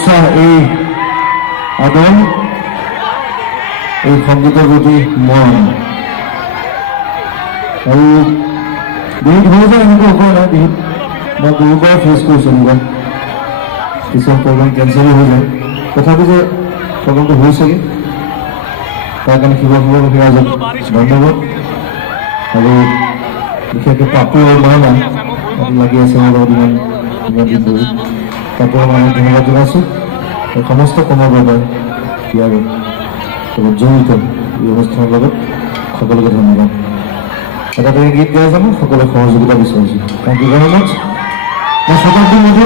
উৎসাহ, এই আদৰ, এই সংগীতৰ প্ৰতি মৰম। আৰু বিহুত হৈ যায় এনেকুৱা উপায় নাই। বিহুত মই বহুবাৰ ফেচ কৰিছোঁ এনেকুৱা, কিছুমান প্ৰগ্ৰাম কেঞ্চেলো হৈ যায়। তথাপি যে প্ৰগ্ৰামটো হৈছেগৈ তাৰ কাৰণে শিৱসাগৰবাসী ৰাইজক ধন্যবাদ। আৰু বিশেষকৈ পাপু আৰু মাইনা লাগি আছে মোৰ লগত ইমান দিন ধৰি, পাপু আৰু মাইনাক ধন্যবাদ জনাইছোঁ। সমস্ত কৰ্মকৰ্তাই ইয়াৰ লগত জড়িত এই অনুষ্ঠানৰ লগত সকলোকে ধন্যবাদ। এটা গীত গাই যাম, সকলোৱে সহযোগিতা বিচাৰিছোঁ। থেংক ইউ ভেৰি মাছ। মই শতাব্দী মধ্যে